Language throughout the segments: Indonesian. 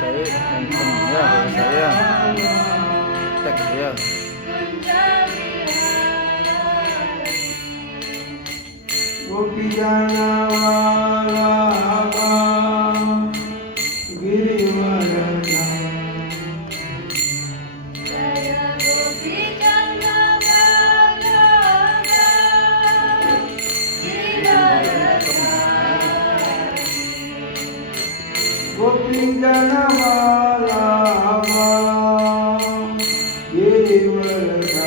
saya handphonenya baru saya tag dia. Gopijana Vallabha Girivaradha Gopijana Vallabha Girivaradha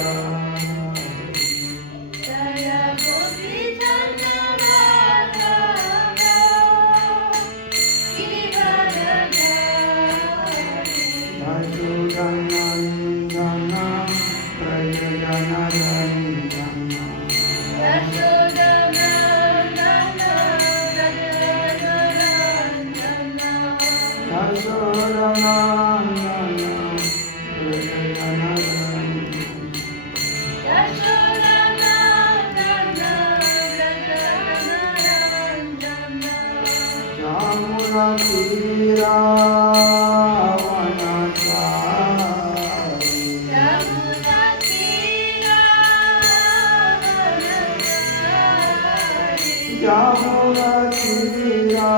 Yashodanandana Prajajana Randana Yashodanandana Prajajana Randana Jamuna Tira Jamuna Tira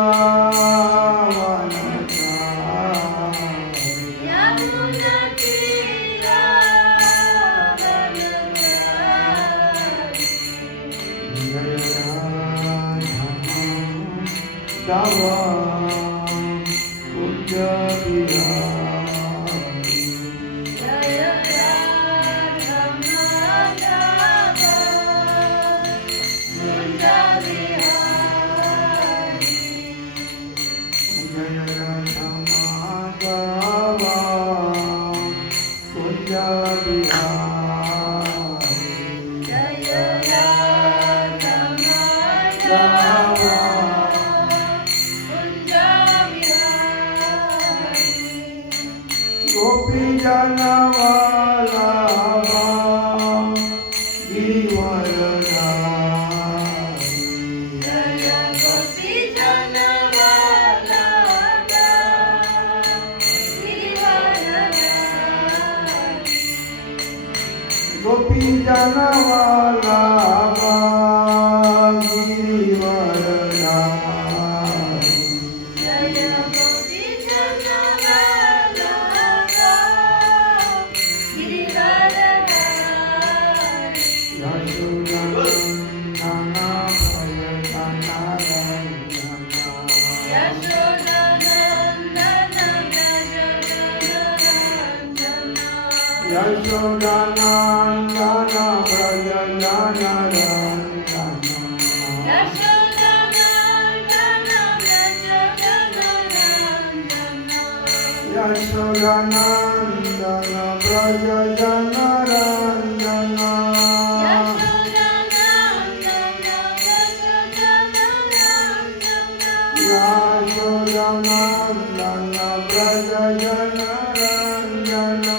Dava Kunja Bihari Jaya Radha Madhava Kunja Bihari Dava Gopijana Vallabha Girivaradha Gopijana Vallabha Girivaradha Yashodanandana Prajajana Randana Yashodanandana Prajajana Randana Yashodanandana Prajajana Randana Yashodanandana Prajajana Randana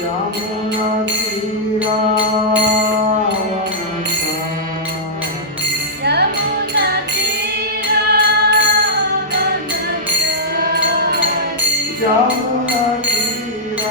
Jamuna Tira Jamuna Tira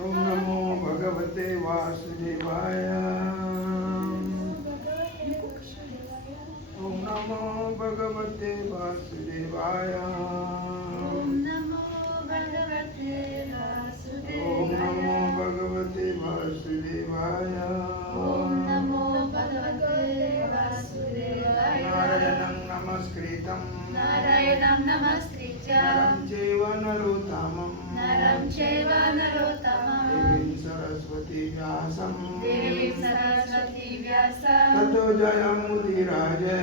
Om Namo Bhagavate Vasudevaya. Om Namo Bhagavate Vasudevaya. Om Namo Bhagavate Om Namo Vasudevaya. Bhagavate Vasudevaya. Om Namo Bhagavate Vasudevaya. Narayanam Namaskritam. Narayanam Namaskritya. Naram Chaiva Narottamam. Naram Chaiva Narottamam. Devim Saraswati Vyasam. Devim Saraswati Vyasam. Tato Jayamudiraja.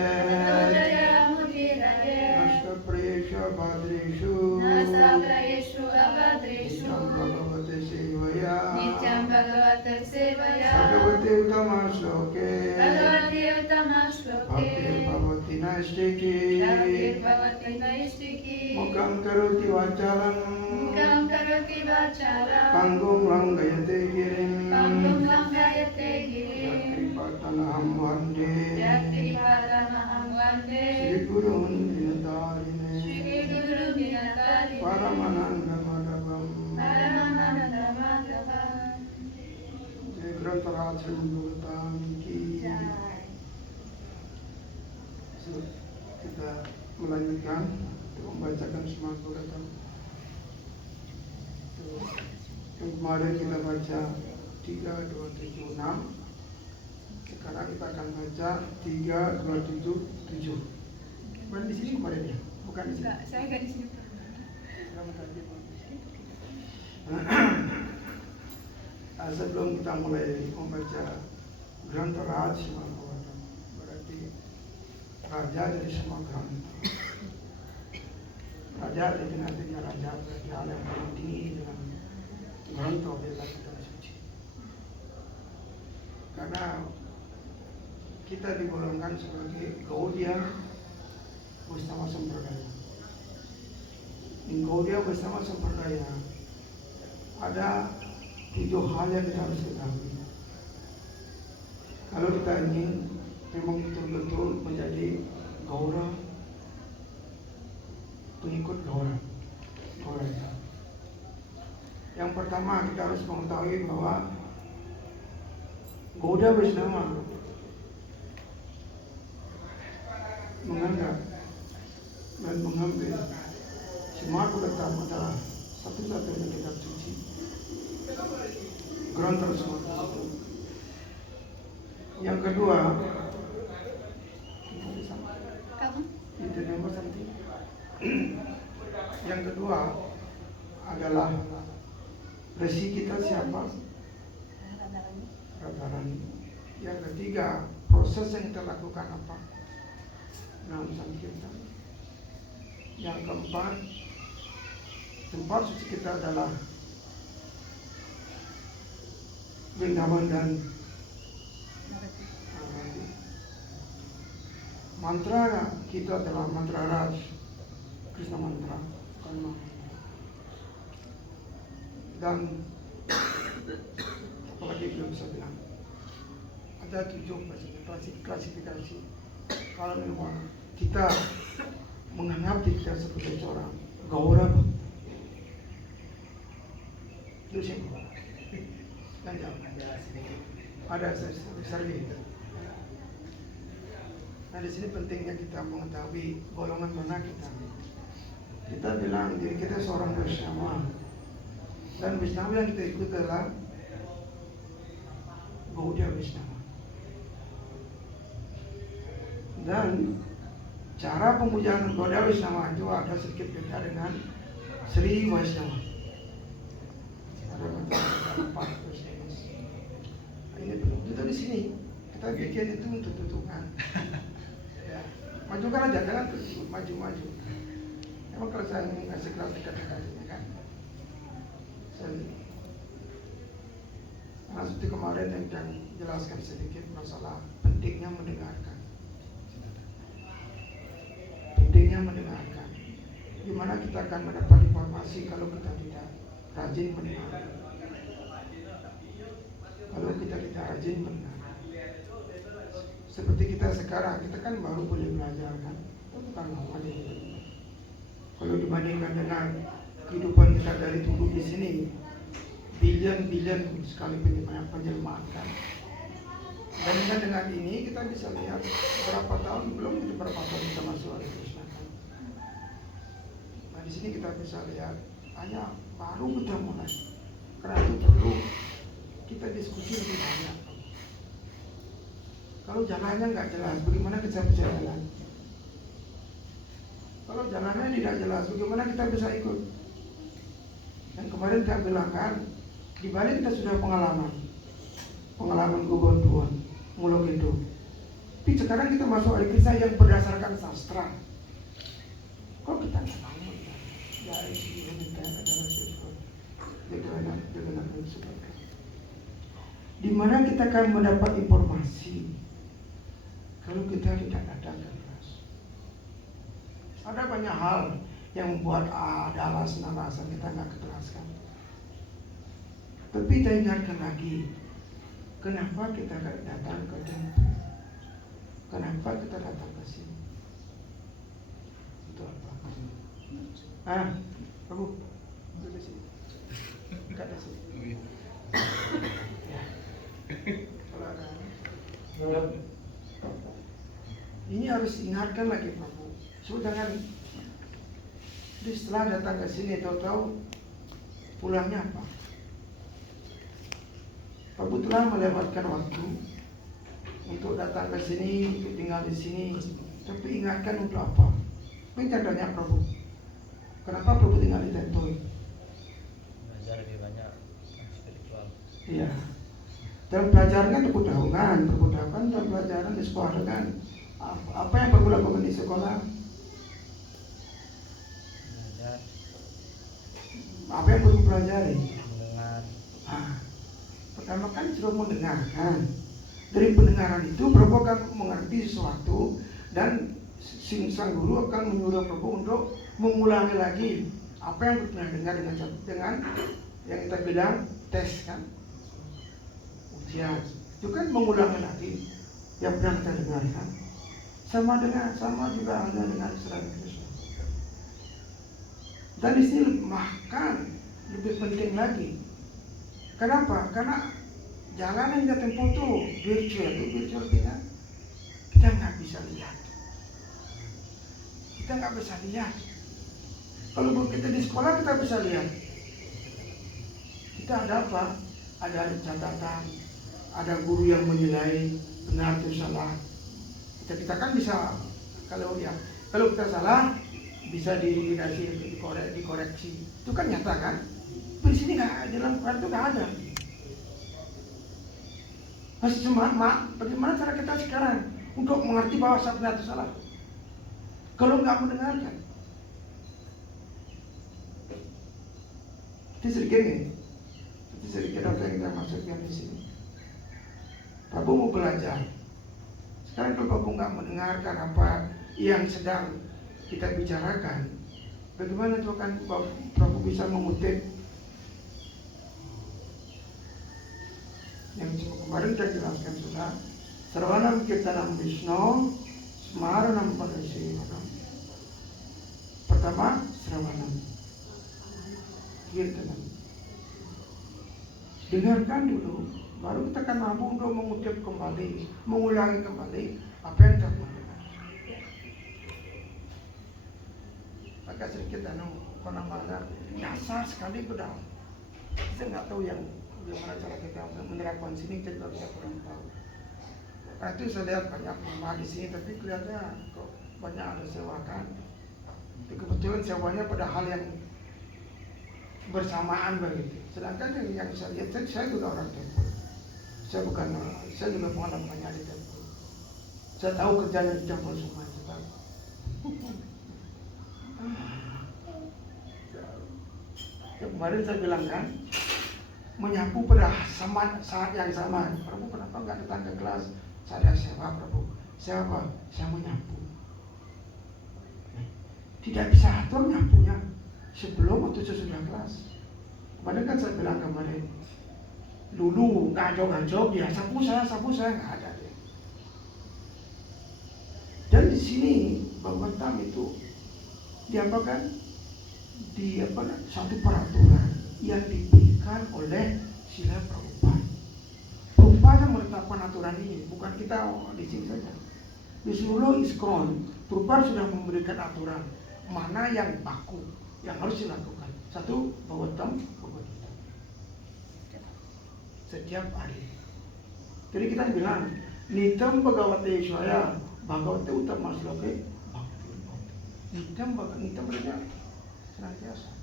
Tato Jayamudiraja. Nashtaprayesha Bhadreshu. Nasaprayeshu Abhadreshu. Nityam Bhagavate Sevaya. Nityam Bhagavate Sevaya. Bhagavate Uttama Shloke. Bhagavate Uttama Shloke. Bhaktir Bhavati Naistiki. Bhaktir Bhavati Naistiki. Mukam Karoti Vachalam. Mukam Karoti Vachalam. Pangum Rangayate Girim. Pangum Langayate Girim. Yakripatanaham Vande. Yakripadanaham Vande. Shri Gurun Dinatarine. Shri Guru Dinatari. Paramananda Madhavam. Paramananda Madhavam. Jai Grantharaj Bhagavatam Ki. Jai. So, kita melanjutkan untuk membacakan Srimad Bhagavatam. Yang kemarin kita baca 3, 2, 7, 6. Sekarang kita akan baca 3, 2, 7, 7. Bukan di sini kemarin ya? Bukan di sini. Saya nggak di sini. Sebelum kita mulai membaca Raj Mahawatan, berarti raja dari semua granta. Raja itu artinya raja berarti hal yang paling tinggi dalam granta dalam kitab suci. Karena kita digolongkan sebagai Gaudiya bersama Sampradaya. Di Gaudiya bersama Sampradaya ada 7 hal yang kita harus ketahui. Kalau kita ingin memang betul-betul menjadi Gaura, pengikut Gaura. Yang pertama kita harus mengetahui bahwa Gaudiya Vaishnava menganggap dan mengambil semua Kudatam adalah satu-satunya kitab suci. Granta semua itu. Yang kedua, itu nomor satu. Yang kedua adalah resi kita siapa? Radharani. Yang ketiga, proses yang kita lakukan apa? Nam Sankirtan. Yang keempat, tempat suci kita adalah Vrindavan dan mantra kita adalah mantra Raj, Krishna mantra, karma. Dan apalagi belum bisa bilang, ada 7 klasifikasi. Kalau memang kita menganggap diri kita sebagai seorang Gaura, itu siapa? Dan ada survei. Nah di sini pentingnya kita mengetahui golongan mana kita. Kita bilang diri kita seorang Vaishnava, dan Vaishnava yang kita ikut adalah Gaudiya Vaishnava. Dan cara pemujaan Gaudiya Vaishnava itu ada sedikit beda dengan Sri Vaishnava. Ada macam 4 Vaishnava. Ini itu di sini kita bikin itu untuk tutupan. Ya, majukan aja, jangan maju. Emang kalau saya ngasih kelas dekat-dekatnya kan. Nah, seperti kemarin yang jelaskan sedikit masalah pentingnya mendengarkan. Pentingnya mendengarkan. Gimana kita akan mendapat informasi kalau kita tidak rajin mendengar? Kalau kita tidak rajin mendengar, seperti kita sekarang, kita kan baru boleh belajar kan, itu bukan lama deh. Kalau dibandingkan dengan kehidupan kita dari dulu di sini, bilion sekali penjelmaan kan. Dan dengan ini kita bisa lihat berapa tahun belum berapa tahun kita masuk Hare Krishna kan. Nah di sini kita bisa lihat hanya baru kita mulai. Karena itu perlu kita diskusi lebih banyak. Kalau jalannya nggak jelas, bagaimana kita bisa jalan? Kalau jalannya tidak jelas, bagaimana kita bisa ikut? Dan kemarin saya bilang kan, di Bali kita sudah pengalaman Gubernur Muluk itu. Tapi sekarang kita masuk Hare Krishna yang berdasarkan sastra. Kok kita nggak tahu? Dari sini kita ada di mana kita akan mendapat informasi kalau kita tidak datang ke kelas. Ada banyak hal yang membuat ada alasan kita nggak ke kelas kan. Tapi kita ingatkan lagi, kenapa kita datang ke tempat? Kenapa kita datang ke sini? Itu apa? Prabu, itu di sini. Dekat di sini. Ya. Kalau ada. Ini harus ingatkan lagi Prabu. So jangan setelah datang ke sini tahu-tahu pulangnya apa? Prabu telah melewatkan waktu untuk datang ke sini, untuk tinggal di sini. Tapi ingatkan untuk apa? Minta tanya Prabu. Kenapa Prabu tinggal di Tentoi? Belajar lebih banyak spiritual. Iya. Dan belajarnya perbudakan dan sekolah kan? Apa yang perlu lakukan di sekolah? Belajar, Apa yang perlu pelajari? mendengar, Pertama kan suruh mendengarkan. Dari pendengaran itu Prabu akan mengerti sesuatu dan sang guru akan menyuruh Prabu untuk mengulangi lagi apa yang pernah dengar dengan yang kita bilang tes kan, ujian. Itu kan mengulangi lagi yang pernah kita dengarkan. Sama juga halnya dengan Islam Kristen. Dan di sini bahkan lebih penting lagi. Kenapa? Karena jalan yang kita tempuh tuh virtual kita nggak bisa lihat. Kita nggak bisa lihat. Kalau kita di sekolah kita bisa lihat. Kita ada apa? Ada catatan, ada guru yang menilai benar atau salah. Kita kan bisa kalau kita salah bisa dikoreksi. Itu kan nyata kan? Di sini nggak, dalam Quran itu nggak ada. Masih semangat, bagaimana cara kita sekarang untuk mengerti bahwa benar atau salah? Kalau nggak mendengarkan, itu sedikit apa yang kita maksudkan di sini. Prabu mau belajar. Sekarang kalau Prabu nggak mendengarkan apa yang sedang kita bicarakan, bagaimana tuh kan Prabu bisa mengutip yang kemarin kita jelaskan sudah. Sarvanam Kirtanam Vishnu Smaranam Padasivadam. Pertama Sarvanam Kirtanam. Dengarkan dulu, baru kita akan mampu untuk mengutip kembali, mengulangi kembali apa yang kita dengar. Maka sedikit dasar sekali sudah. Kita nggak tahu yang bagaimana cara kita menerapkan sini, jadi kita kurang tahu. Nah, itu saya lihat banyak rumah di sini, tapi kelihatannya kok banyak ada sewakan. Tapi kebetulan sewanya pada hal yang bersamaan begitu. Sedangkan yang saya lihat, saya juga orang Tempo. Saya juga pengalamannya di Tempo. Saya tahu kerjanya di Tempo semua. Yang kemarin saya bilang kan, menyapu pada saat yang sama. Prabu kenapa nggak datang ke kelas? Saya sewa Prabu. Siapa? Saya menyapu. Tidak bisa atur nyapunya sebelum atau sesudah kelas. Padahal kan saya bilang kemarin, dulu ngaco-ngaco dia sapu saya nggak ada deh. Dan di sini Bang Batam itu diapakan? Satu peraturan yang diberikan oleh Sila Prabhupada. Prabhupada menetapkan aturan ini, bukan kita di sini saja. Di seluruh ISKCON, Prabhupada sudah memberikan aturan mana yang baku, yang harus dilakukan. Satu, Bhagavatam, setiap hari. Jadi kita bilang, Nitam Bhagavate Shaya, Bhagavate Utama Sloke, Nitam berarti senantiasa.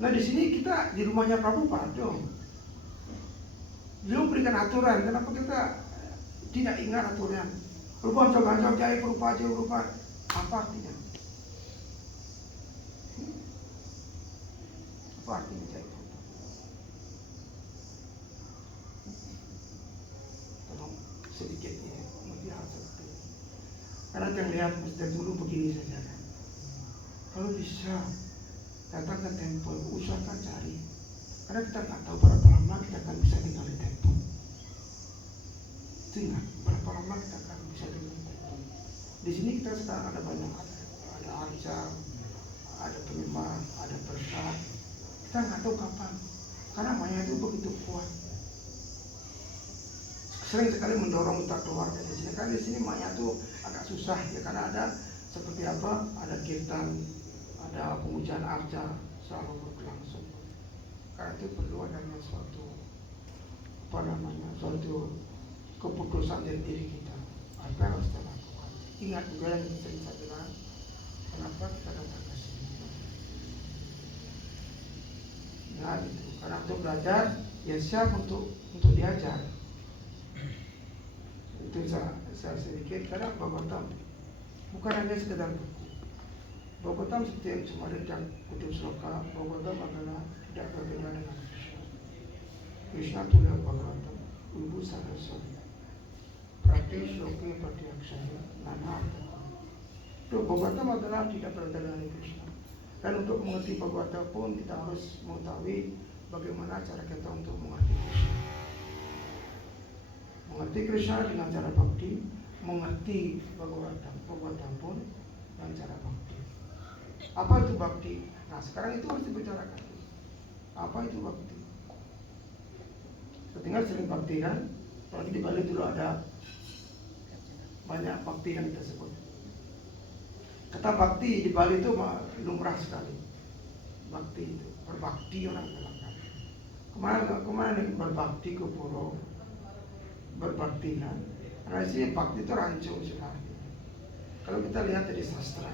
Nah di sini kita di rumahnya Prabhupada dong. Beliau berikan aturan, kenapa kita tidak ingat aturan? Perubahan coba jaya perubahan apa artinya? Apa artinya jaya perubahan? Tolong sedikit ini melihat seperti ini. Karena yang lihat mesti dulu begini saja kan. Kalau bisa datang ke temple, usahakan cari. Karena kita nggak tahu berapa lama kita akan bisa tinggal di temple. Ingat, berapa lama kita akan bisa tinggal di temple. Di sini kita sekarang ada banyak, ada arca, ada penyembah, ada berkat. Kita nggak tahu kapan. Karena maya itu begitu kuat. Sering sekali mendorong kita keluar dari sini. Karena di sini maya itu agak susah ya, karena ada seperti apa? Ada kirtan, ada pemujaan arca selalu berlangsung. Karena itu perlu adanya suatu keputusan dari diri kita. Apa yang harus kita lakukan? Ingat juga yang sering saya bilang, kenapa kita datang ke sini? Nah itu, karena untuk belajar ya siap untuk diajar. itu saya sedikit karena Bhagavatam bukan hanya sekedar buku. Bhagavatam setiap cuma ada kutip sloka. Bhagavatam adalah tidak berbeda dengan Krishna. Krishna tulis Bhagavatam, Ibu Saraswati, Prati Shloke Prati Akshaya, Nana Artha. Itu Bhagavatam adalah tidak berbeda dengan Krishna. Dan untuk mengerti Bhagavatam pun kita harus mengetahui bagaimana cara kita untuk mengerti Krishna. Mengerti Krishna dengan cara bakti, mengerti Bhagavatam pun dengan cara bakti. Apa itu bakti? Nah sekarang itu harus dibicarakan. Apa itu bakti? Tinggal sering bakti kan? Kalau di Bali dulu ada banyak bakti yang kita sebut. Kata bakti di Bali itu lumrah sekali. Bakti itu berbakti orang dalam kali. Kemana berbakti ke pura, berbakti kan? Karena sih bakti itu rancu sekali. Kalau kita lihat dari sastra,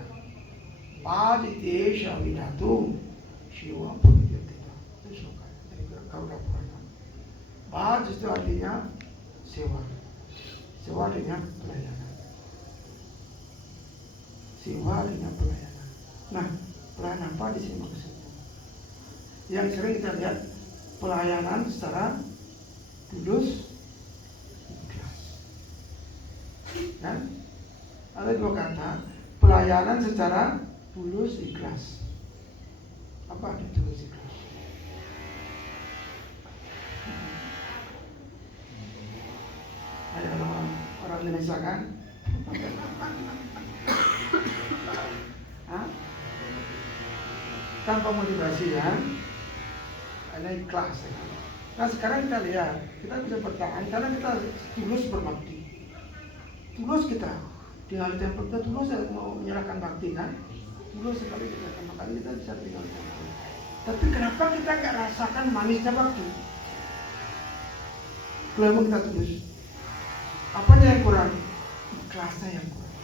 Bhajitesha Vidatu Shiva Pudiyatita, itu sloka dari Garuda Purana. Bhaj itu artinya sewa, sewa artinya pelayanan, sewa artinya pelayanan. Nah, pelayanan apa di sini maksudnya? Yang sering kita lihat pelayanan secara tulus, ikhlas. Kan? Ada dua kata, pelayanan secara tulus ikhlas. Apa arti tulus ikhlas? Ada orang Indonesia kan? Hah? Tanpa motivasi kan? Ada ikhlas ya. Nah sekarang kita lihat, kita bisa bertahan karena kita tulus berbakti. Tulus kita tinggal di tempat kita tulus mau menyerahkan bakti kan? Tulus sekali kita, makanya kita bisa tinggal di tempat. Tapi kenapa kita nggak rasakan manisnya bakti? Kalau emang kita tulus, apanya yang kurang? Ikhlasnya yang kurang.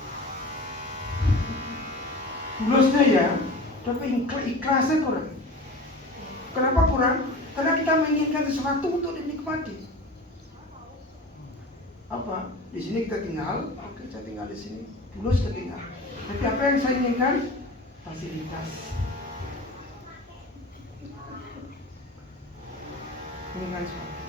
Tulusnya ya, tapi ikhlasnya kurang. Kenapa kurang? Karena kita menginginkan sesuatu untuk dinikmati. Apa? Di sini kita tinggal, oke saya tinggal di sini, tulus kita tinggal. Tapi apa yang saya inginkan? Fasilitas. Inginkan sesuatu.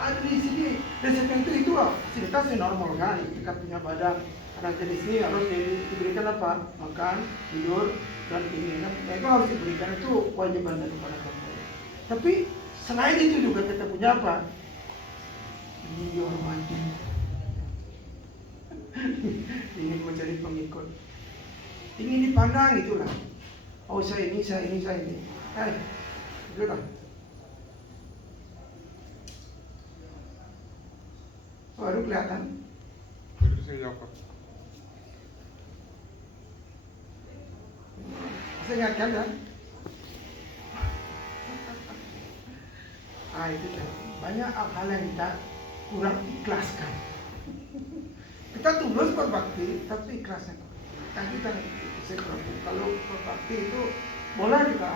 Ada di sini, dan itu loh, fasilitasnya normal kan? Kita punya badan, anak di sini harus diberikan apa? Makan, tidur, dan ini. Nah, itu harus diberikan, itu kewajiban daripada kita. Tapi selain itu juga kita punya apa? Ingin dihormati, ingin mencari pengikut, ingin dipandang itulah. Oh saya ini. Itu lah. Baru kelihatan. Itu saya apa? Saya ingatkan kan? Itu kan. Banyak hal yang kita kurang ikhlaskan. Kita tulus berbakti, tapi ikhlasnya kurang. Kan kita seperti kalau berbakti itu boleh kita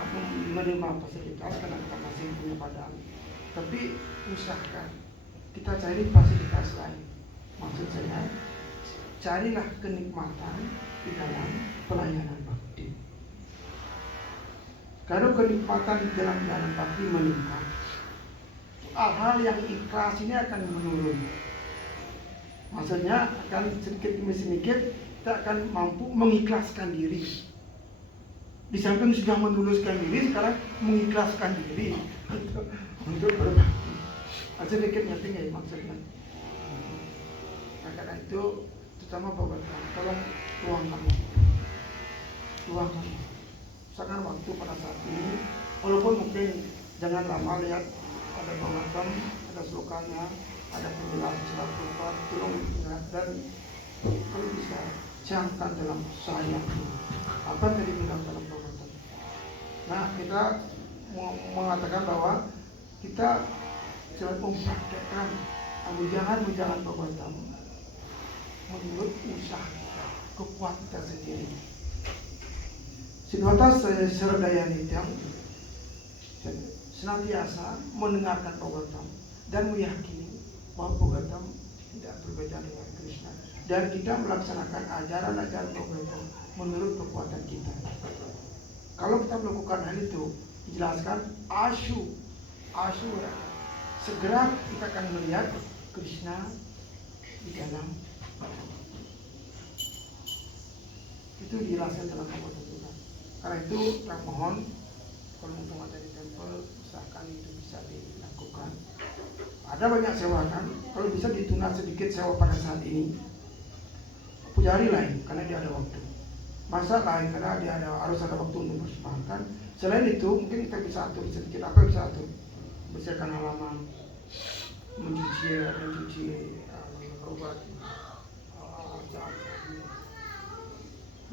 menerima fasilitas karena kita masih punya badan. Tapi usahakan kita cari fasilitas lain. Maksud saya, carilah kenikmatan di dalam pelayanan bakti. Kalau kenikmatan di dalam pelayanan bakti meningkat, hal-hal yang ikhlas ini akan menurun. Maksudnya akan sedikit demi sedikit kita akan mampu mengikhlaskan diri. Di samping sudah menuluskan diri, sekarang mengikhlaskan diri untuk berbakti. Sedikit ngerti nggak maksudnya? Nah, karena itu terutama Bapak tolong luangkan sangat waktu pada saat ini, walaupun mungkin jangan lama lihat ada Bhagavatam, ada slokanya, ada penjelasan surat Tuhan, tolong ingat dan kalau bisa camkan dalam saya apa tadi bilang dalam Bhagavatam. Nah kita mengatakan bahwa kita jangan mempraktekkan jangan Bhagavatam menurut usaha kekuatan kita sendiri. Siddhartha Saradaya Nityam senantiasa mendengarkan Bhagavatam dan meyakini bahwa Bhagavatam tidak berbeda dengan Krishna. Dan kita melaksanakan ajaran-ajaran Prabhupada menurut kekuatan kita. Kalau kita melakukan hal itu, dijelaskan Ashura. Segera kita akan melihat Krishna di dalam itu dijelaskan dalam Prabhupada juga. Karena itu saya mohon kalau mumpung ada di tempel, usahakan itu bisa dilakukan. Ada banyak sewa kan, kalau bisa ditunda sedikit sewa pada saat ini. Pujari lain, karena dia ada waktu. Masa lain, karena dia harus ada waktu untuk bersembahkan. Selain itu, mungkin kita bisa atur sedikit. Apa yang bisa atur? Bersihkan halaman, mencuci obat.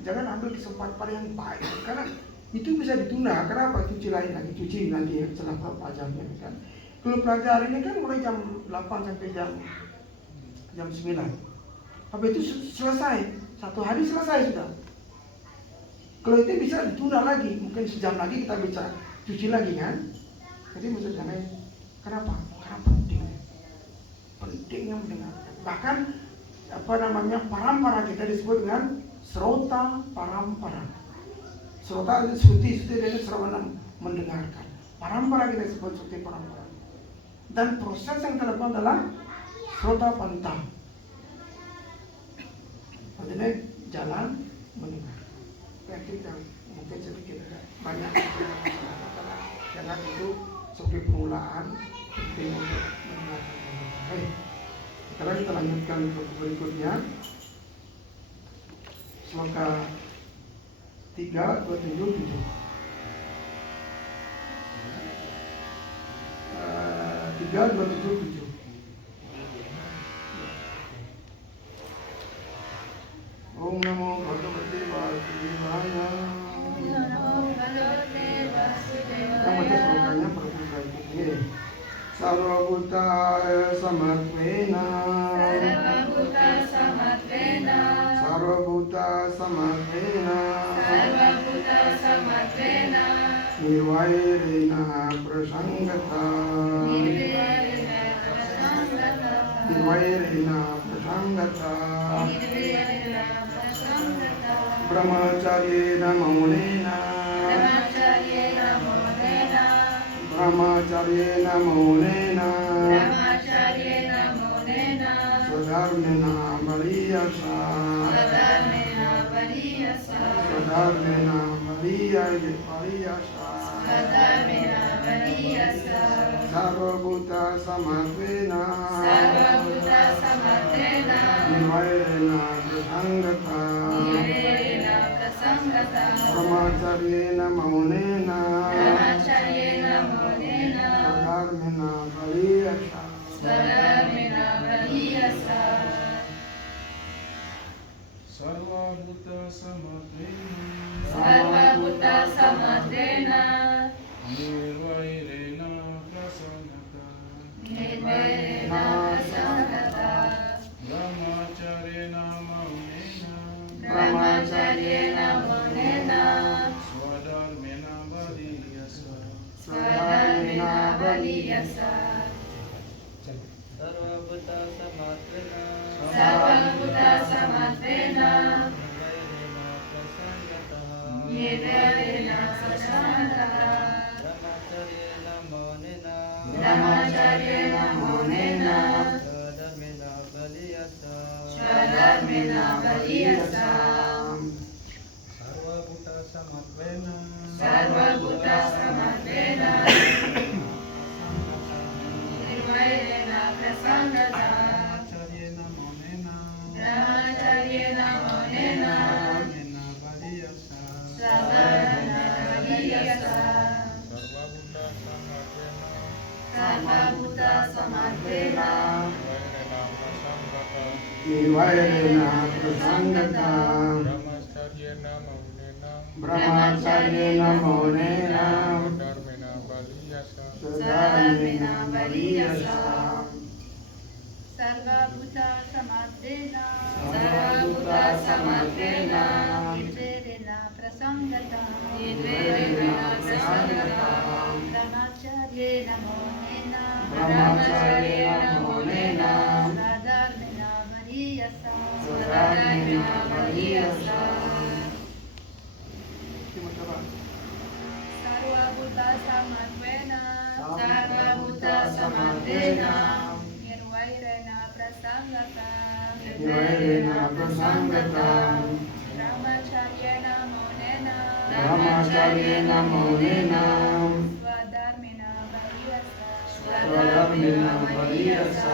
Jangan ambil kesempatan yang baik, karena itu bisa ditunda. Kenapa? Cuci lain lagi, cuci nanti setelah pelajarannya kan. Kalau pelajaran ini kan mulai jam 8 sampai jam 9. Habis itu selesai, satu hari selesai sudah. Kalau itu bisa ditunda lagi, mungkin sejam lagi kita bisa cuci lagi kan. Jadi maksudnya kenapa? Karena pentingnya mendengarkan. Bahkan parampara kita disebut dengan Srota parampara. Srota itu suti dari sravanam, mendengarkan. Parampara kita disebut suti parampara. Dan proses yang kita lakukan adalah Srota pantah. Artinya jalan mendengar. Kita mungkin sedikit banyak karena jangan itu sebagai permulaan penting untuk mendengarkan. Sekarang kita lanjutkan ke berikutnya. Sloka 3:27. 3:27. Om Namo Bhagavate Vasudevaya. Kita baca slokanya perbuatan ini. Sarvabhuta samatmena. Sarvabhuta samatmena. Nirvairena prasangata. Nirvairena prasangata. Brahmacharyena maunena. Brahmacharyena maunena. Swadharmena variyasa. Swadharmena variyasa. Sarvabhuta samatmena. Nirvairena prasangata. Brahmacharyena maunena. Swadharmena variyasa. Sarvabhuta samatena. Nirvairena prasannata. Brahmacharyena maunena. Swadharmena variyasa. Sarvabhuta samatena. Nirvairena prasannata. Brahmacharyena maunena. Swadharmena variyasa. Sarvabhuta samatmena. Nirvairena prasannata. Brahmacharyena maunena. Swadharmena variyasa. Sarvabhuta samatmena. Nirvairena prasangata. Brahmacharyena maunena. Swadharmena variyasa. Sarvabhuta samatmena. Sarvabhuta samatmena. Nirvairena prasannata. Brahmacharyena maunena. Brahmacharyena maunena. Swadharmena Baliyasa. Terima kasih. Sarva Bhuta Samadvena Sarva Bhuta Samadvena. Nirvairena Prasangata Nirvairena Prasangata. Brahmacharyena Maunena Brahmacharyena Maunena. Swadharmena Baliyasa Swadharmena Baliyasa.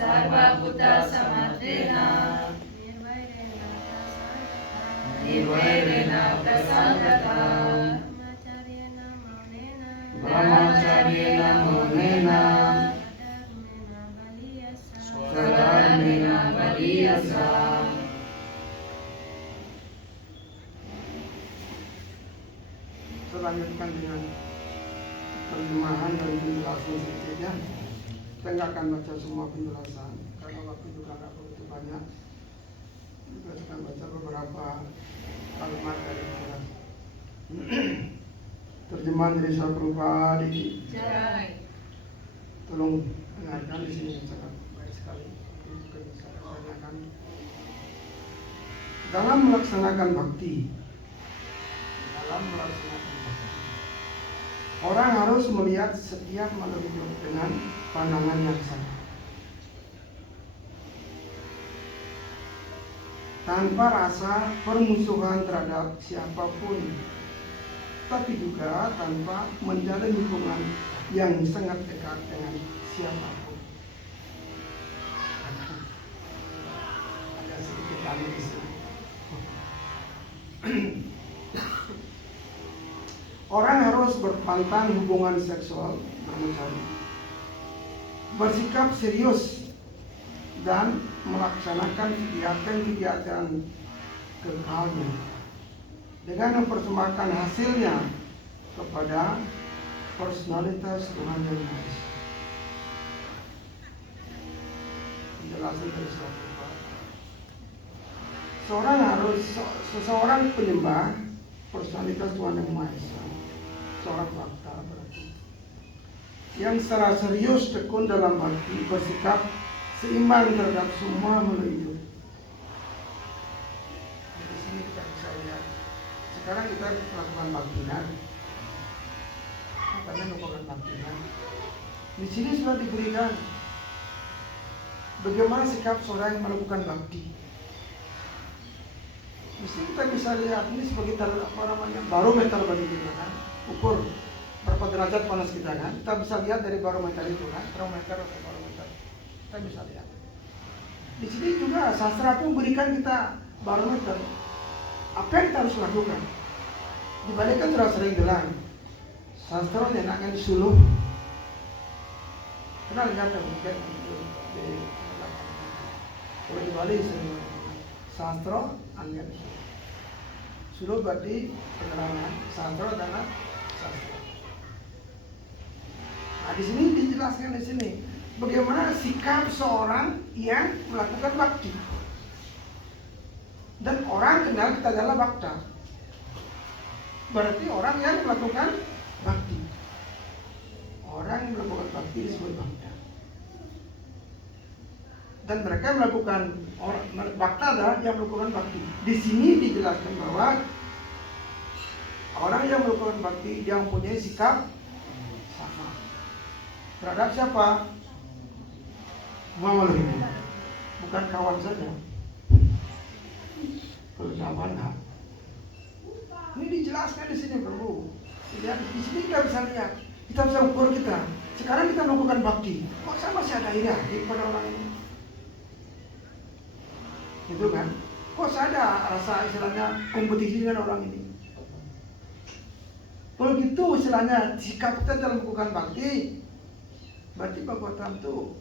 Sarva Bhuta Samadvena. Nirvairena Prasangata. Brahmacharyena Maunena. Swadharmena Baliyasa. Saya lanjutkan dengan terjemahan dan penjelasan sedikitnya. Kita nggak akan baca semua penjelasan karena waktu juga nggak begitu banyak. Kita akan baca beberapa kalimat dari Quran. Terjemahan dari Syekh Prabhupada di Jai. tolong dengarkan di sini sangat baik sekali. Mungkin saya tanyakan dalam melaksanakan bakti. Orang harus melihat setiap makhluk hidup dengan pandangan yang sama, tanpa rasa permusuhan terhadap siapapun, tapi juga tanpa menjalin hubungan yang sangat dekat dengan siapapun. Ada sedikit aneh di sini. Orang harus berpantang hubungan seksual brahmacari, bersikap serius dan melaksanakan kegiatan-kegiatan kekalnya dengan mempersembahkan hasilnya kepada personalitas Tuhan Yang Maha Esa. Penjelasan dari Prabhupada. Seseorang penyembah personalitas Tuhan Yang Maha Esa, seorang fakta berarti, yang secara serius tekun dalam bakti, bersikap seimbang terhadap semua makhluk hidup. Di sini kita bisa lihat. Sekarang kita melakukan baktian, katanya melakukan baktian. Di sini sudah diberikan bagaimana sikap seorang yang melakukan bakti. Mesti kita bisa lihat ini sebagai barometer bagi kita kan, ukur berapa derajat panas kita kan. Kita bisa lihat dari barometer itu kan, termometer atau barometer. Kita bisa lihat. Di sini juga sastra pun memberikan kita barometer. Apa yang kita harus lakukan? Dibalik kan sudah sering bilang, sastra nyenangkan suluh. Pernah lihat kan mungkin kalau dibalik sering sastra angin. Suluh berarti penerangan, sastra adalah sastra. Nah di sini dijelaskan di sini bagaimana sikap seorang yang melakukan bakti. Dan orang kenal kita adalah bakta. Berarti orang yang melakukan bakti. Orang yang melakukan bakti disebut bakta. Dan mereka melakukan bakta adalah yang melakukan bakti. Di sini dijelaskan bahwa orang yang melakukan bakti dia mempunyai sikap sama terhadap siapa? Makhluk hidup, bukan kawan saja. Kalau kawan enggak. Ini dijelaskan di sini, Bro. Lihat di sini kita bisa lihat, kita bisa ukur kita. Sekarang kita melakukan bakti, kok saya masih ada iri pada orang ini? Gitu kan? Kok saya ada rasa istilahnya kompetisi dengan orang ini? Kalau gitu istilahnya sikap kita dalam melakukan bakti, berarti perbuatan itu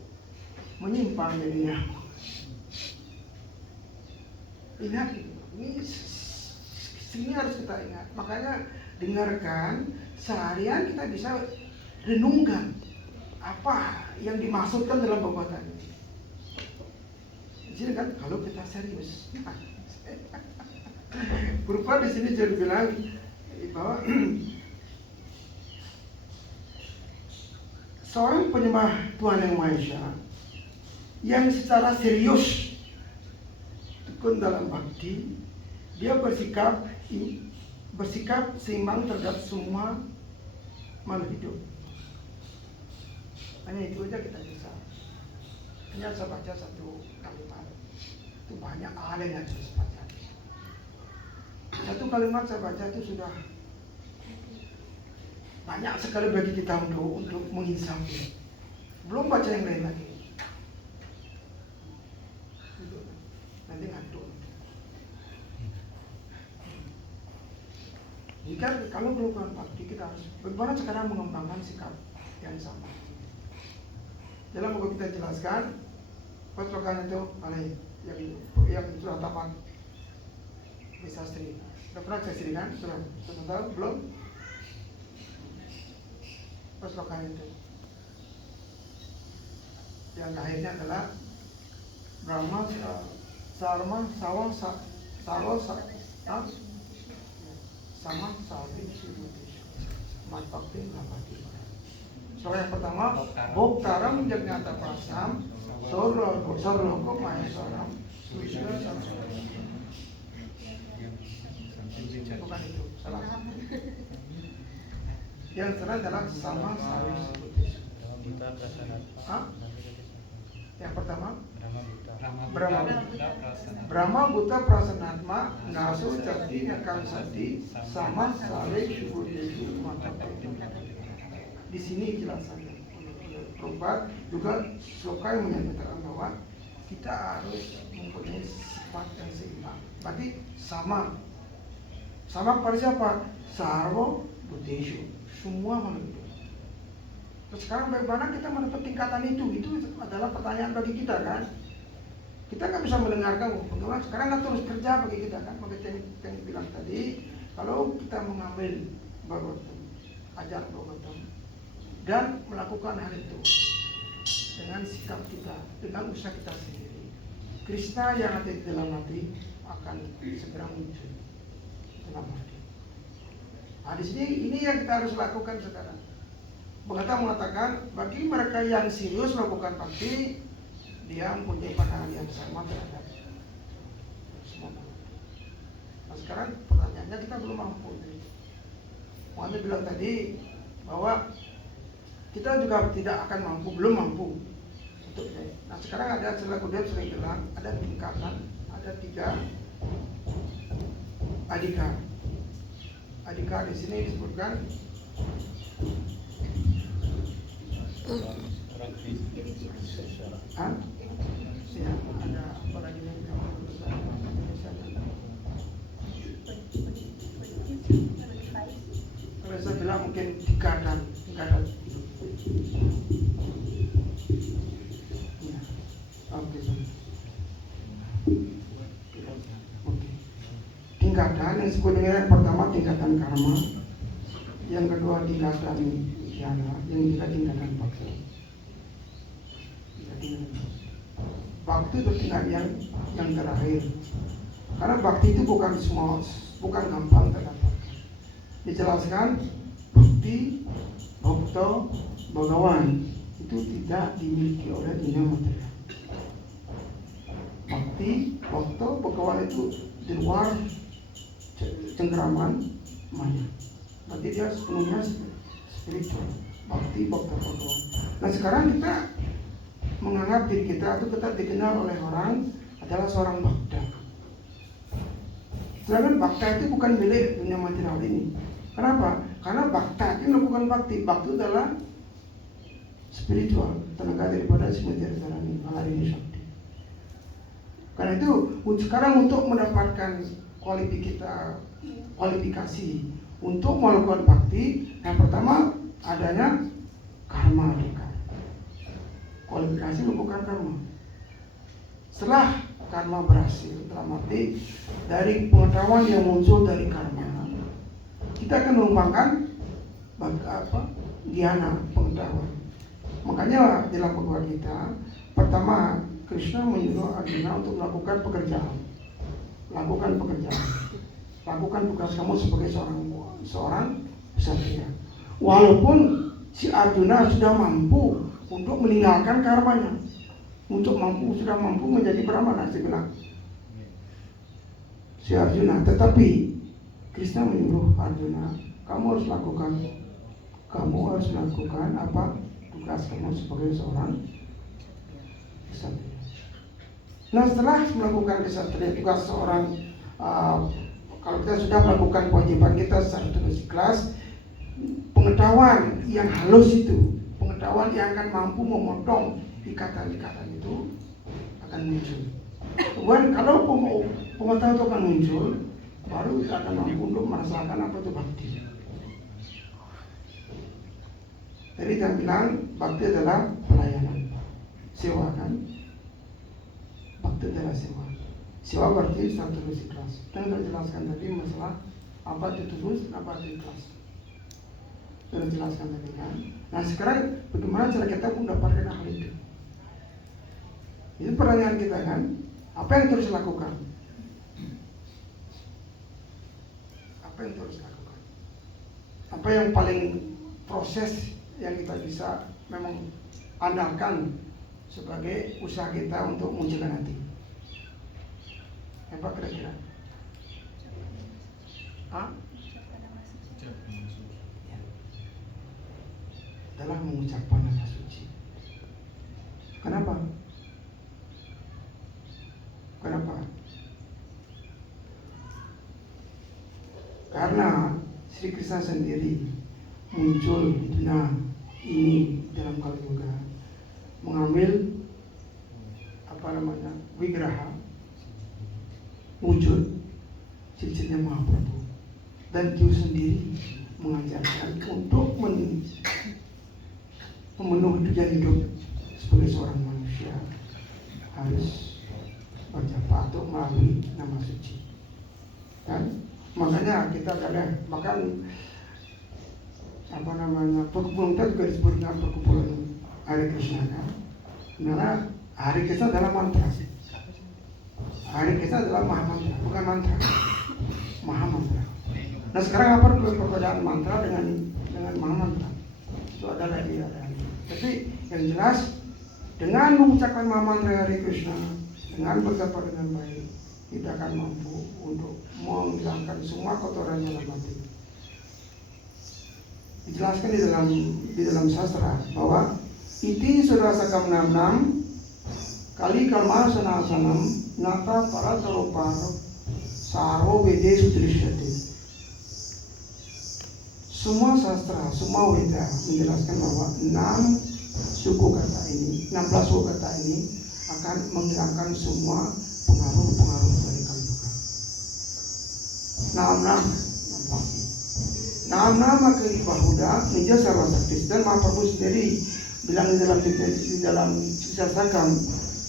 menyimpang jadinya. Ingat, ini harus kita ingat. Makanya dengarkan, seharian kita bisa renungkan apa yang dimaksudkan dalam perbuatan ini. Di sini kan kalau kita serius. Berupa di sini jadi bilang bahwa seorang penyembah Tuhan Yang Maha Esa yang secara serius tekun dalam bakti, dia bersikap seimbang terhadap semua makhluk hidup. Hanya itu aja kita bisa. Hanya saya baca satu kalimat, itu banyak hal yang harus baca. Satu kalimat saya baca itu sudah banyak sekali bagi kita untuk menginsafi. Belum baca yang lain lagi. Nanti ngantuk. Jika kalau melakukan bakti, kita harus bagaimana sekarang mengembangkan sikap yang sama. Dalam buku kita jelaskan, patokan itu mana yang sudah tamat bisa sendiri. Sudah pernah saya sendiri kan? Sudah tahu belum? Patokan itu yang akhirnya adalah Brahma Sarma Sawa Saro sama Salvi Subuti Matpakti Napati. Soal yang pertama, Boktaram Jagnata Prasam Sorloko Mahesaram Susila Samsara. Bukan itu, salah. Yang terakhir adalah sama Salvi Subuti. Yang pertama, Brahma Buta Prasanatma Nasu Cakti Nakam Sati Sama Saleh Syukudesu Mata. Di sini jelasannya Prabhupada juga sloka yang menyatakan bahwa kita harus mempunyai sifat yang seimbang. Berarti sama kepada siapa? Sarwo Buddheshu, semua manusia. Terus sekarang bagaimana kita mendapat tingkatan itu? Itu adalah pertanyaan bagi kita kan. Kita nggak bisa mendengarkan, sekarang nggak terus kerja bagi kita kan. Maka yang bilang tadi, kalau kita mengambil Bhagavatam, ajar Bhagavatam, dan melakukan hal itu dengan sikap kita, dengan usaha kita sendiri, Krishna yang ada di dalam hati akan segera muncul dalam hati. Nah, di sini ini yang kita harus lakukan sekarang. Bhagavatam mengatakan bagi mereka yang serius melakukan bakti, dia mempunyai pandangan yang sama terhadap semua. Nah sekarang pertanyaannya kita belum mampu. Muhammad bilang tadi bahwa kita juga tidak akan mampu, belum mampu untuk ini. Nah sekarang ada selaku dia sering bilang ada tingkatan, ada 3 adika. Adika di sini disebutkan ya, ada apa lagi yang kamu kalau saya bilang mungkin tingkatan ya, oke. Tingkatan yang disebut dengan yang pertama tingkatan karma, yang kedua tingkatan jana, yang ketiga tingkatan bakti. Bakti itu tingkat yang terakhir. Karena bakti itu bukan gampang terdapatkan. Dijelaskan bukti bhakta bhagawan itu tidak dimiliki oleh dunia material. Bakti bhakta bhagawan itu di luar cengkeraman maya. Berarti dia sepenuhnya spiritual. Bakti bhakta bhagawan. Nah sekarang kita menganggap diri kita itu kita dikenal oleh orang adalah seorang bhakta. Sedangkan bhakta itu bukan milik dunia material ini. Kenapa? Karena bhakta itu melakukan bakti. Bakti adalah spiritual, tenaga daripada Srimati Radharani, Maharini Shakti. Karena itu sekarang untuk mendapatkan kualifikasi untuk melakukan bakti, yang pertama adanya karma adika. Kualifikasi melakukan karma. Setelah karma berhasil, dalam arti dari pengetahuan yang muncul dari karma, kita akan mengembangkan dhyana, pengetahuan. Makanya dalam Bhagavad Gita, pertama Krishna menyuruh Arjuna untuk melakukan pekerjaan. Lakukan pekerjaan. Lakukan tugas kamu sebagai seorang ksatria. Walaupun si Arjuna sudah mampu untuk meninggalkan karmanya. sudah mampu menjadi Brahmana, saya bilang. Si Arjuna, tetapi Krishna menyuruh Arjuna, kamu harus melakukan apa tugas kamu sebagai seorang ksatria. Nah, setelah melakukan ksatria, tugas seorang kalau kita sudah melakukan kewajiban kita secara tulus ikhlas, pengetahuan yang halus itu, pengetahuan yang akan mampu memotong ikatan-ikatan itu akan muncul. Kemudian kalau pengetahuan itu akan muncul, baru kita akan mampu untuk merasakan apa itu bakti. Jadi kita bilang bakti adalah pelayanan, sewa kan? Bakti adalah sewa. Sewa berarti secara tulus ikhlas. Dan sudah jelaskan tadi masalah apa itu tulus, apa itu ikhlas. Sudah jelaskan tadi kan. Nah sekarang bagaimana cara kita mendapatkan hal itu? Itu pertanyaan kita kan. Apa yang terus lakukan? Apa yang terus lakukan? Apa yang paling proses yang kita bisa memang andalkan sebagai usaha kita untuk munculkan hati? Apa kira-kira? Hah? Adalah mengucapkan nama suci. Kenapa? Karena Sri Krishna sendiri muncul di dunia ini dalam Kali Yuga, mengambil wigraha, wujud ciri-cirinya Mahaprabhu, dan dia sendiri mengajarkan untuk memenuhi tujuan hidup sebagai seorang manusia harus berjapa atau melalui nama suci. Dan makanya kita kadang bahkan perkumpulan kita juga disebut dengan perkumpulan Hare Krishna kan? Karena Hare Krishna adalah mantra. Hare Krishna adalah maha mantra, bukan mantra, maha mantra. Nah sekarang apa perbedaan mantra dengan maha mantra? Itu adalah dia. Tapi yang jelas dengan mengucapkan maha mantra Hare Krishna, dengan berjapa dengan baik, kita akan mampu untuk menghilangkan semua kotoran dalam hati. Dijelaskan di dalam sastra bahwa iti surasakam nam kali kalma sanasanam nata para taroparo saro wede sutrishyate. Semua sastra, semua weda menjelaskan bahwa 6 suku kata ini, 16 suku kata ini akan menghilangkan semua pengaruh-pengaruh dari Kali Yuga. Nama Kali Bahuda Nija Sarwa Saktis, dan Mahaprabhu sendiri bilang di dalam sisa sakam,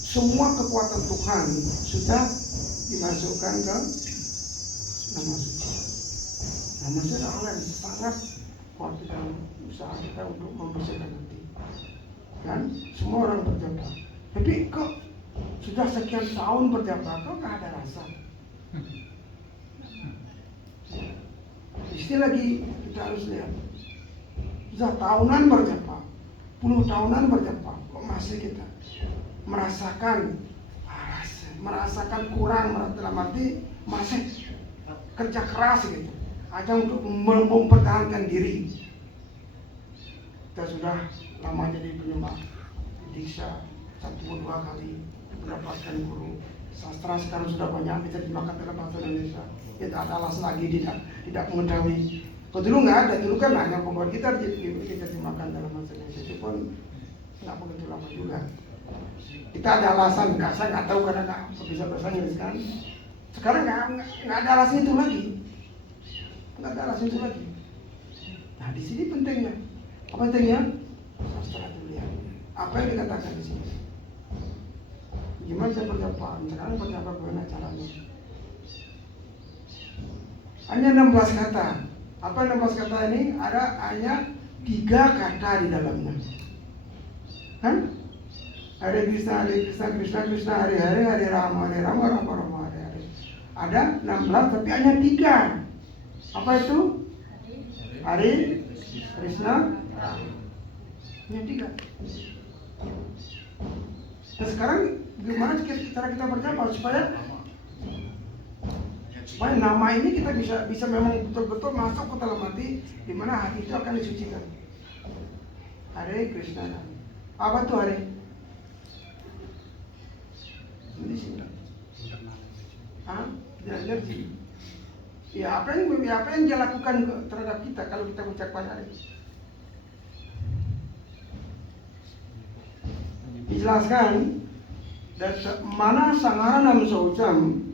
semua kekuatan Tuhan sudah dimasukkan ke nama suci. Nama suci adalah hal yang sangat kuat dalam usaha kita untuk membersihkan hati. Dan semua orang berjapa. Tapi kok sudah sekian tahun berjapa, kok nggak ada rasa? Istilah lagi kita harus lihat. Sudah tahunan berjapa, puluh tahunan berjapa, kok masih kita merasakan kurang, dalam arti masih kerja keras gitu, aja untuk mempertahankan diri. Kita sudah lama jadi penyembah Diksha 1-2 kali mendapatkan guru sastra, sekarang sudah banyak diterjemahkan dalam bahasa Indonesia. Tidak ada alasan lagi tidak mengetahui. Kalau dulu nggak ada, dulu kan hanya pembuat gitar diterjemahkan dalam bahasa Indonesia, itu pun nggak begitu lama juga. Kita ada alasan, saya nggak tahu karena nggak bisa bahasa Inggris kan. Sekarang nggak ada alasan itu lagi, nggak ada alasan itu lagi. Nah di sini pentingnya, apa pentingnya? Sastra itu lihat apa yang dikatakan di sini. Gimana cara berjapa? Sekarang berjapa bagaimana caranya? Hanya 16 kata. Apa 16 kata ini? Ada hanya 3 kata di dalamnya. Kan? Hare Krishna, Krishna Krishna, Hare Hare, Hare Rama, Rama Rama, Hare Hare. Ada 16 tapi hanya 3. Apa itu? Hare Krishna. Hanya 3. Nah sekarang gimana cara kita berjapa supaya nama ini kita bisa memang betul-betul masuk ke dalam hati, di mana hati itu akan disucikan. Hare Krishna. Apa tuh Hare? Ini sih. Ah, energi. Ya apa yang dia lakukan terhadap kita kalau kita mengucapkan Hare? Dijelaskan dan mana sangaranam saucam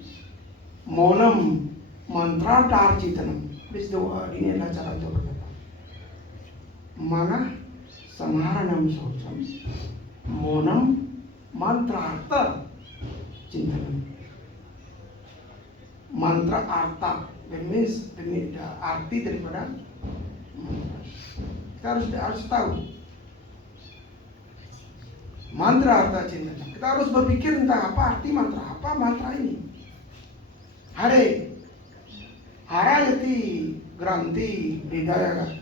monam mantra tarcitanam. This ini adalah cara untuk berkata. Mana sangaranam saucam monam mantra tarcitanam. Mantra arta, that means arti daripada mantra. Kita harus tahu. Mantra arta cinta. Kita harus berpikir tentang apa arti mantra, apa mantra ini. Hare, harayati granti hidaya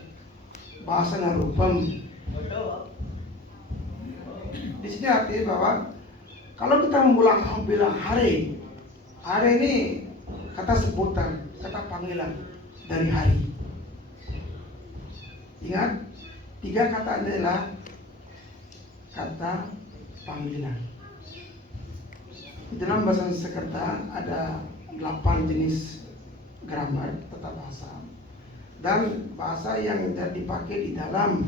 bahasana rupam. Di sini artinya bahwa kalau kita bilang hare, hare ini kata sebutan, kata panggilan dari hari. Ingat, 3 kata adalah kata panggilan. Di dalam bahasa Sanskerta ada 8 jenis grammar tata bahasa, dan bahasa yang dipakai di dalam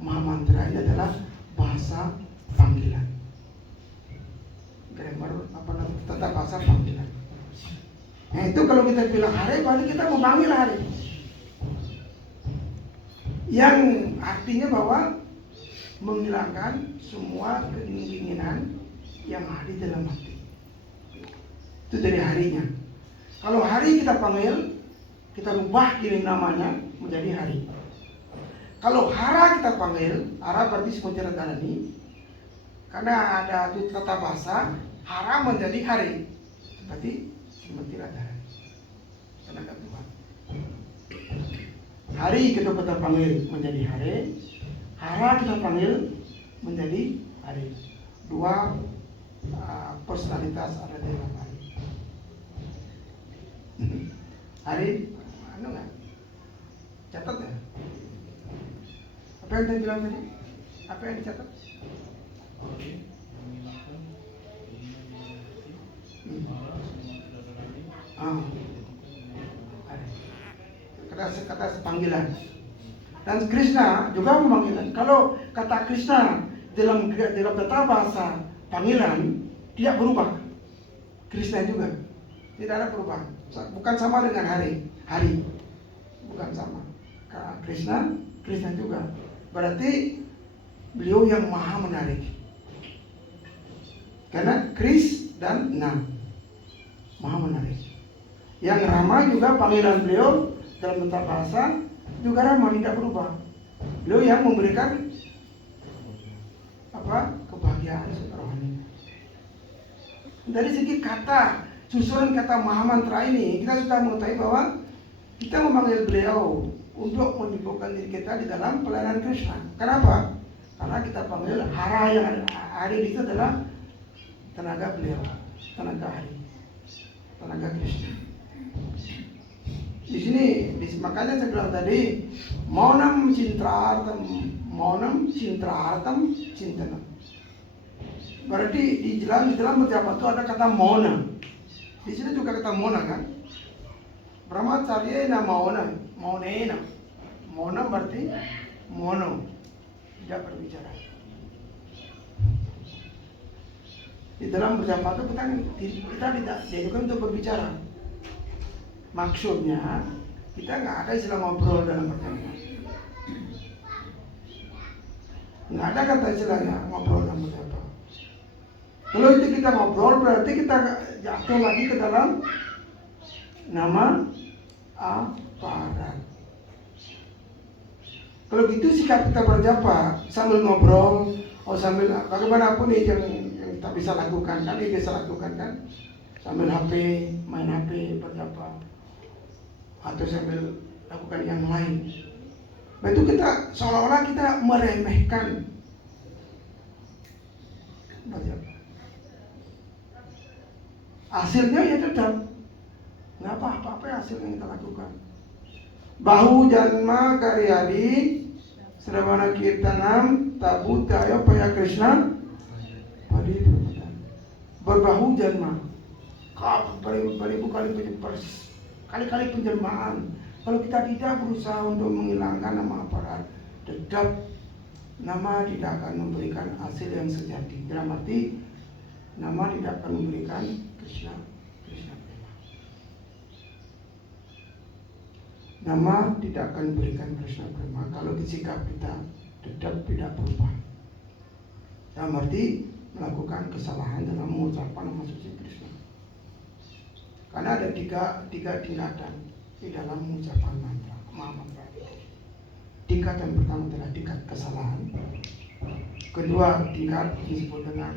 Mahamantra ini adalah bahasa panggilan. Grammar tata bahasa panggilan. Nah itu kalau kita bilang Hare, berarti kita memanggil Hare, yang artinya bahwa menghilangkan semua keinginan yang ada di dalam hati. Itu dari harinya. Kalau hari kita panggil, kita rubah ini namanya menjadi hari. Kalau hara kita panggil, hara berarti seperti radharani. Karena ada itu tata bahasa, hara menjadi hari. Berarti seperti radharani. Tenaga Tuhan. Hari kita panggil menjadi hari. Hara kita panggil menjadi hari. 2 personalitas ada di dalam hari. Hari, enggak? Catat ya? Apa yang tadi bilang tadi? Apa yang dicatat? Kata panggilan. Dan Krishna juga memanggilkan. Kalau kata Krishna dalam tata bahasa panggilan tidak berubah. Krishna juga tidak ada perubahan. Bukan sama dengan hari. Bukan sama. Krishna juga. Berarti beliau yang maha menarik. Karena Kris dan Na maha menarik. Yang Rama juga panggilan beliau dalam tata bahasa juga Rama, tidak berubah. Beliau yang memberikan kebahagiaan rohani. Dari segi kata, susunan kata Mahamantra ini, kita sudah mengetahui bahwa kita memanggil beliau untuk menyibukkan diri kita di dalam pelayanan Krishna. Kenapa? Karena kita panggil hara yang ada di situ adalah tenaga beliau, tenaga hari, tenaga Krishna. Di sini, makanya saya bilang tadi, maunam cintraartam cintanam. Berarti di dalam berjapa itu ada kata mauna. Di sini juga kata mauna kan. Brahmacharya mauna, maunena. Mauna berarti mono, tidak berbicara. Di dalam berjapa itu kita tidak diajarkan untuk berbicara. Maksudnya kita nggak ada istilah ngobrol dalam perjalanan. Nggak ada kata istilahnya ngobrol dalam perjalanan. Kalau itu kita ngobrol berarti kita jatuh lagi ke dalam nama aparat. Kalau gitu sikap kita berjapa sambil ngobrol, sambil bagaimanapun yang kita bisa lakukan kan, ini bisa lakukan kan, sambil HP, main HP berjapa, atau sambil lakukan yang lain. Nah itu kita seolah-olah kita meremehkan berjapa. Hasilnya ya tetap nggak apa-apa hasil yang kita lakukan. Bahu janma karyadi Sravana kirtanam tabu tayo paya Krishna padi perbuatan. Berbahu janma kali-kali penjelmaan. Kalau kita tidak berusaha untuk menghilangkan nama aparat, tetap nama tidak akan memberikan hasil yang sejati. Dalam arti nama tidak akan memberikan Krishna prema. Nama tidak akan memberikan Krishna prema kalau sikap kita tetap tidak berubah. Dalam arti melakukan kesalahan dalam mengucapkan nama suci Krishna. Karena ada tiga tingkatan di dalam mengucapkan mantra, Mahamantra. Tingkatan pertama adalah tingkat kesalahan. Kedua, tingkat disebut dengan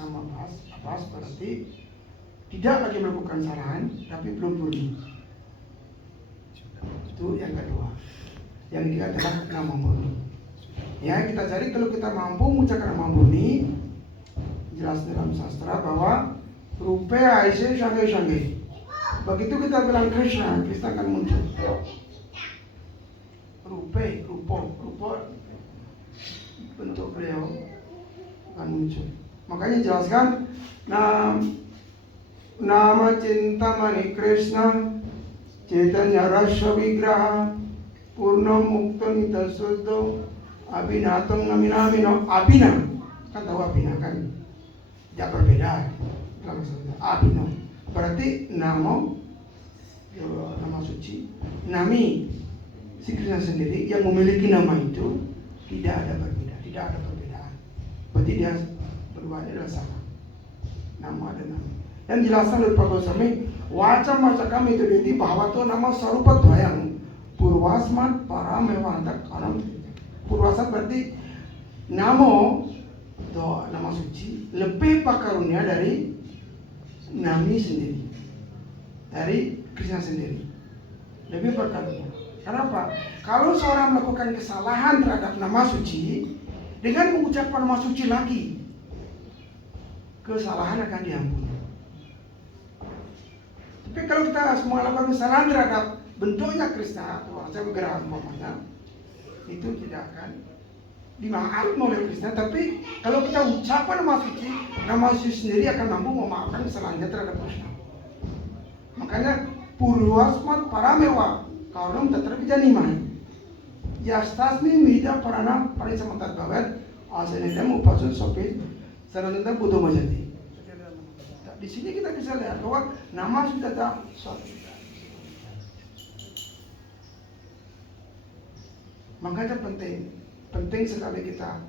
nama abas, berarti tidak lagi melakukan kesalahan, tapi belum murni. Itu yang kedua. Yang ketiga adalah nama murni. Ya, kita cari kalau kita mampu mengucapkan nama murni, jelas dalam sastra bahwa rupe aise shange. Begitu kita bilang Krishna akan muncul. Rupa bentuk beliau akan muncul. Makanya jelaskan nama Cintamani Krishna Chaitanya Rasa Vigraha Purna Mukta Nita Suddho Abhinatam Naminamino. Abhina, kan tahu Abhina kan? Tidak berbeda. Abhina berarti nama suci, nami si Krishna sendiri yang memiliki nama itu tidak ada perbedaan. Berarti dia berdua adalah sama, nama dan nami. Dan jelaskan oleh Pak Goswami, wacam kami itu jadi bahwa itu nama sarupa dwayang purwasmat para mewantak karam. Purwasmat berarti nama suci lebih pakarunia dari nami sendiri, dari Krishna sendiri, lebih berkarunia. Kenapa? Kalau seorang melakukan kesalahan terhadap nama suci, dengan mengucapkan nama suci lagi, kesalahan akan diampuni. Tapi kalau kita melakukan kesalahan terhadap bentuknya Krishna atau gerakan umpamanya, itu tidak akan dimaafkan oleh Krishna. Tapi kalau kita ucapkan nama suci sendiri akan mampu memaafkan kesalahannya terhadap Krishna. Makanya purwasmat paramewa kauram tatra bijanimah yastasmi mida parana parisamantar bawet asenedam upasun sopi sarananda buddha majati. Di sini kita bisa lihat bahwa nama sudah tak suatu. Makanya penting sekali kita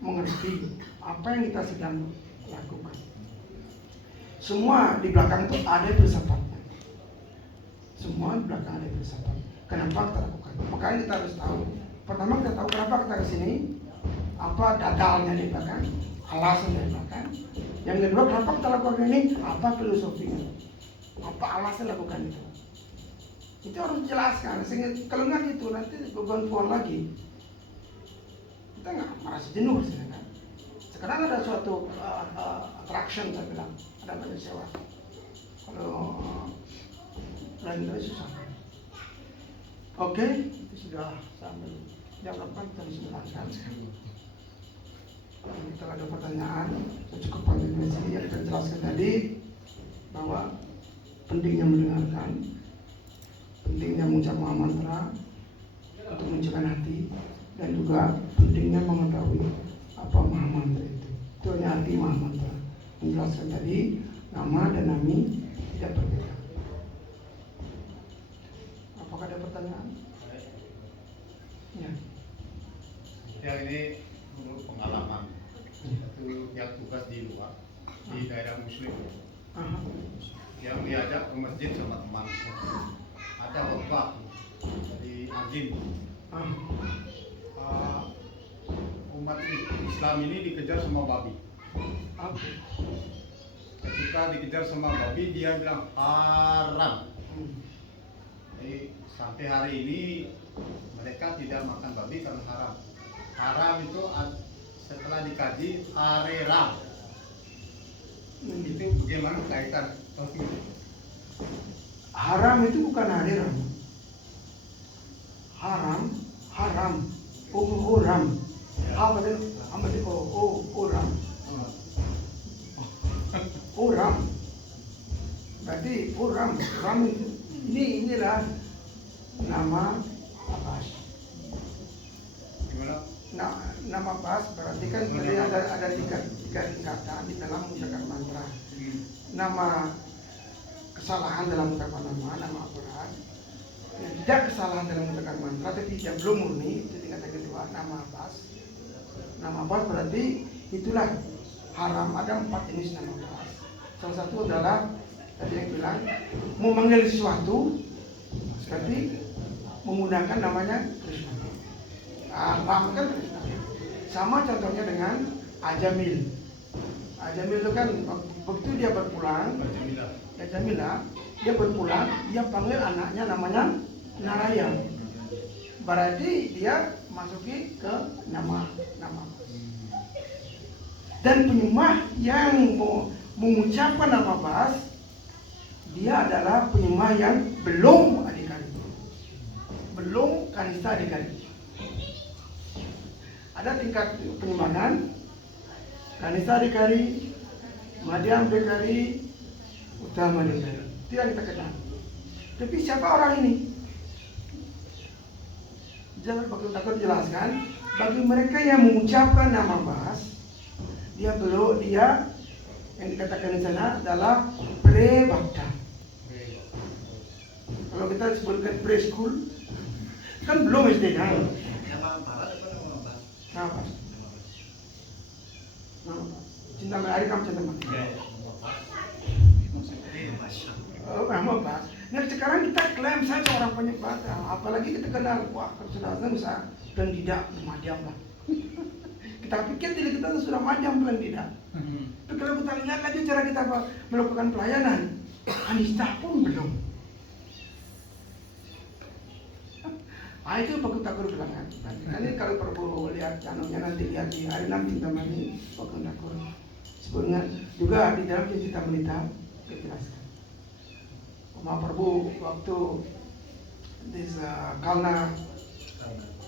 mengerti apa yang kita sedang lakukan. Semua di belakang itu ada filsafatnya. Semua di belakang ada filsafat. Kenapa kita lakukan? Makanya kita harus tahu. Pertama kita tahu kenapa kita kesini, apa dadalnya di belakang, alasan di belakang. Yang kedua, kenapa kita lakukan ini, apa filosofinya, apa alasan lakukan itu. Itu harus dijelaskan. Sehingga kalau nggak gitu nanti beban lagi. Kita nggak merasa jenuh sekarang. Sekarang ada suatu attraction saya bilang, ada banyak sewa. Kalau lain kali susah. Oke, itu sudah sampai jam 8 jam 9 kan. Kalau ada pertanyaan, cukup panjang di sini yang kita jelaskan tadi bahwa pentingnya mendengarkan, pentingnya mengucap mantra untuk menunjukkan hati, dan juga pentingnya mengetahui apa Mahamantra itu. Itu hanya arti Mahamantra. Menjelaskan tadi nama dan nami tidak berbeda. Apakah ada pertanyaan? Ya. Yang ini menurut pengalaman itu yang tugas di luar di daerah muslim yang diajak ke masjid sama teman ada khotbah dari azim umat Islam ini dikejar sama babi. Ketika dikejar sama babi dia bilang haram. Jadi sampai hari ini mereka tidak makan babi karena haram. Haram itu setelah dikaji arera. Itu bagaimana kaitan tauhid? Haram itu bukan haram. Haram. Ram. Apa itu? Ram. Ram. Berarti ram itu. Inilah nama Abbas. Gimana? Nama Abbas berarti kan tadi ada tiga tingkatan di dalam mengucapkan mantra. Nama kesalahan dalam mengucapkan nama Abbas. Tidak kesalahan dalam mengucapkan mantra, tapi tidak belum murni, itu tingkatan kedua, nama Abbas. Nama Abbas berarti itulah haram. Ada 4 jenis nama Abbas. Salah satu adalah tadi yang bilang mau manggil sesuatu, berarti menggunakan namanya Krishna. Ram kan Krishna. Sama contohnya dengan Ajamil. Ajamil itu kan begitu dia berpulang, Jamila, dia berpulang, dia panggil anaknya namanya Narayam. Berarti dia masuki ke nama. Dan penyembah yang mengucapkan nama Abbas, dia adalah penyembah yang belum adik-adik, belum kanista adik-adik. Ada tingkat penyembahan, kanista adik-adik, Madhyam adik-adik, Utama adik-adik. Itu yang kita kenal. Tapi siapa orang ini? Jangan takut jelaskan. Bagi mereka yang mengucapkan nama Abbas, dia yang dikatakan di sana adalah pre-bhakta. Kalau kita sebutkan pre-school, kan belum SD kan? Nama Barat apa nama Abbas? Nama Abbas. Cinta mati, kamu cinta mati. Nama Abbas. Nah sekarang kita klaim saya seorang penyembah, apalagi kita kenal, wah saudara bisa dan tidak madam lah. Kita pikir diri kita sudah madam dan tidak. Tapi kalau kita lihat lagi cara kita melakukan pelayanan, kanista pun belum. Itu Pak Takur bilang kan. Nanti kalau perlu lihat channelnya nanti lihat di hari nanti teman ini Pak Takur. Sebenarnya juga di dalam cerita melita dijelaskan. Pak Prabu waktu desa Kalna,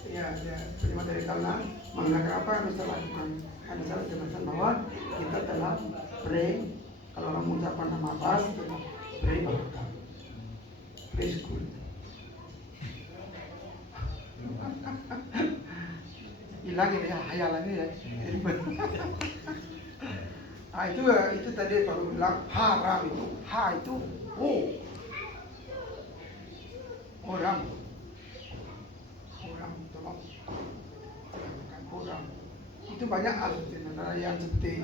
ya terima dari Kalna, mengenai apa yang harus lakukan. Ada salah jelaskan bahwa kita telah kalau orang mengucapkan nama Abbas, bakal school. Hilang ini ya, hayalannya ya. Itu tadi baru bilang haram itu, itu orang tolong orang itu banyak antara yang seperti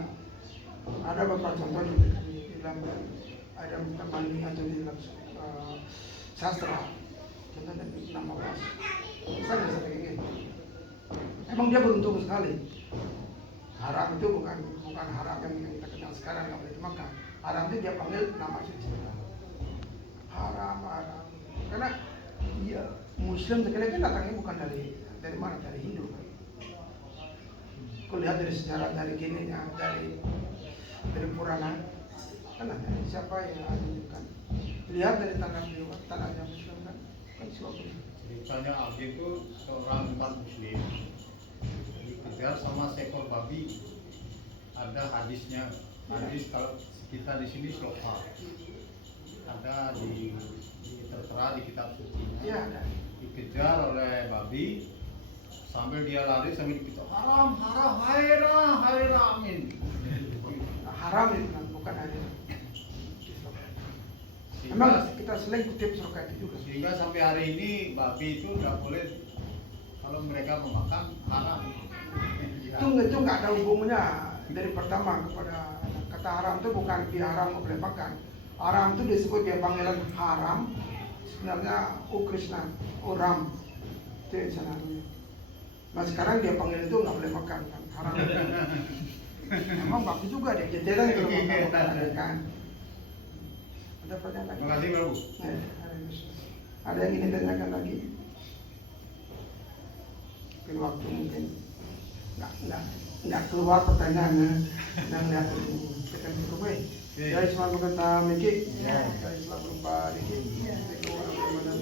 ada beberapa contoh di dalam ada teman atau di dalam sastra contohnya nama Abbas. Misalnya seperti ini. Emang dia beruntung sekali. Haram itu bukan haram yang kita kenal sekarang, nggak boleh dimakan. Haram itu dia panggil nama suci. Haram. Karena dia Muslim sekali kan datangnya bukan dari mana? Dari Hindu. Kalau lihat dari sejarah dari gininya, dari Purana, kan ada siapa yang ada kan? Lihat dari tanahnya Muslim kan suatu. Ceritanya Abdi itu seorang umat Muslim dikejar sama seekor babi. Ada hadisnya. Hadis kalau kita di sini sloka. Ada tertera di kitab suci. Iya ada. Dikejar oleh babi sambil dia lari sambil dikejar haram, amin. Haram itu kan bukan ada. Emang kita sering kutip surga itu juga. Sehingga sampai hari ini babi itu tidak boleh kalau mereka memakan haram. Itu nggak ada hubungannya dari pertama kepada kata haram itu bukan dia haram nggak boleh makan. Haram itu disebut dia panggilan haram. Sebenarnya Krishna, Ram. Itu yang salah. Nah sekarang dia panggil itu nggak boleh makan kan haram. Emang babi juga dia jajaran kalau makan kan. Ada pertanyaan lagi? Terima kasih, Bro. Ada yang ingin ditanyakan lagi? Mungkin waktu mungkin nggak keluar pertanyaannya dan lihat ini. Kita kan kumai. Iya. Ya Islam kata Miki. Ya. Ya Islam lupa Miki. Itu orang mana